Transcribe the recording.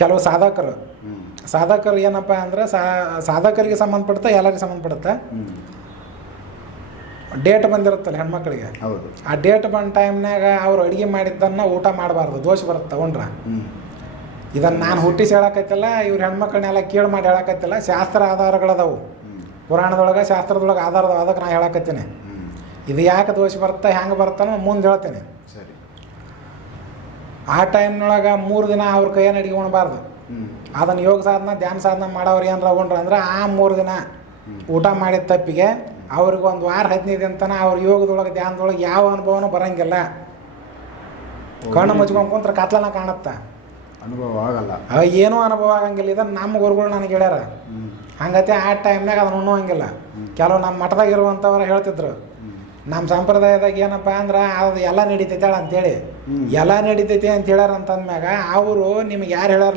ಕೆಲವು ಸಾಧಕರು ಏನಪ್ಪ ಅಂದ್ರೆ ಸಾಧಕರಿಗೆ ಸಂಬಂಧಪಡುತ್ತ ಎಲ್ಲರಿಗೆ ಸಂಬಂಧಪಡುತ್ತೆ. ಡೇಟ್ ಬಂದಿರುತ್ತಲ್ಲ ಹೆಣ್ಮಕ್ಳಿಗೆ, ಹೌದು, ಆ ಡೇಟ್ ಬಂದ ಟೈಮ್ನಾಗ ಅವ್ರು ಅಡುಗೆ ಮಾಡಿದ್ದನ್ನು ಊಟ ಮಾಡಬಾರ್ದು, ದೋಷ ಬರುತ್ತೆ ತಗೊಂಡ್ರ. ಇದನ್ನು ನಾನು ಹುಟ್ಟಿಸಿ ಹೇಳಕತ್ತಿಲ್ಲ, ಇವ್ರು ಹೆಣ್ಮಕ್ಳನ್ನೆಲ್ಲ ಕೇಳಿ ಮಾಡಿ ಹೇಳಕತ್ತಿಲ್ಲ. ಶಾಸ್ತ್ರ ಆಧಾರಗಳದಾವು, ಪುರಾಣದೊಳಗೆ ಶಾಸ್ತ್ರದೊಳಗೆ ಆಧಾರದ ಅದಕ್ಕೆ ನಾನು ಹೇಳಕತ್ತೀನಿ. ಇದು ಯಾಕೆ ದೋಷ ಬರುತ್ತೆ, ಹೆಂಗೆ ಬರ್ತಾನೋ ಮುಂದೆ ಹೇಳ್ತೀನಿ. ಸರಿ. ಆ ಟೈಮ್ನೊಳಗೆ 3 ದಿನ ಅವ್ರ ಕೈಯನ್ನು ಅಡುಗೆ ಉಣಬಾರ್ದು. ಅದನ್ನು ಯೋಗ ಸಾಧನ ಧ್ಯಾನ ಸಾಧನ ಮಾಡೋರು ಏನಾರ ಉಂಡ್ರ ಅಂದ್ರೆ ಆ 3 ದಿನ ಊಟ ಮಾಡಿದ ತಪ್ಪಿಗೆ ಅವ್ರಿಗೆ 1 ವಾರ 15 ದಿನ ತನಕ ಅವ್ರ ಯೋಗದೊಳಗೆ ಧ್ಯಾನದೊಳಗೆ ಯಾವ ಅನುಭವನೂ ಬರೋಂಗಿಲ್ಲ. ಕಣ್ಣು ಮುಚ್ಕೊಂಡು ಕುಂತ್ರೆ ಕತ್ಲನ ಕಾಣುತ್ತೆ, ಅನುಭವ ಆಗಲ್ಲ, ಏನೂ ಅನುಭವ ಆಗಂಗಿಲ್ಲ. ಇದನ್ನು ನಮ್ಮ ಗುರುಗಳು ನನಗೆ ಹೇಳ್ಯಾರ. ಹಂಗತೆ ಆ ಟೈಮ್ನಾಗ ಅದನ್ನು ಉಣ್ಣುವಂಗಿಲ್ಲ. ಕೆಲವು ನಮ್ಮ ಮಠದಾಗ ಇರುವಂಥವ್ರು ಹೇಳ್ತಿದ್ರು, ನಮ್ಮ ಸಂಪ್ರದಾಯದಾಗ ಏನಪ್ಪ ಅಂದ್ರೆ ಅದು ಎಲ್ಲ ನಡೀತೈತೆ ಅಂತೇಳಿ. ಎಲ್ಲ ನಡೀತೈತೆ ಅಂತ ಹೇಳ್ಯಾರ ಅಂತಂದ್ಮ್ಯಾಗ ಅವರು ನಿಮ್ಗೆ ಯಾರು ಹೇಳ್ಯಾರ